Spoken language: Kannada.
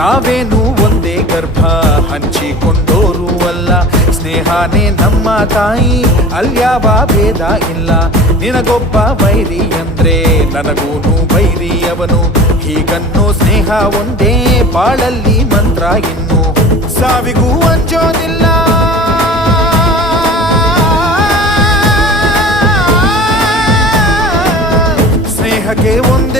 ನಾವೇನು ಒಂದೇ ಗರ್ಭ ಹಂಚಿಕೊಂಡೋರು ಅಲ್ಲ, ಸ್ನೇಹನೇ ನಮ್ಮ ತಾಯಿ ಅಲ್ಯಾವ ಭೇದ ಇಲ್ಲ. ನಿನಗೊಬ್ಬ ಬೈರಿ ಅಂದ್ರೆ ನನಗೂನು ಬೈರಿ ಅವನು, ಹೀಗನ್ನೋ ಸ್ನೇಹ ಒಂದೇ ಬಾಳಲ್ಲಿ ಮಂತ್ರ. ಇನ್ನು ಸಾವಿಗೂ ಅಂಜೋದಿಲ್ಲ, ಸ್ನೇಹಕ್ಕೆ ಒಂದೇ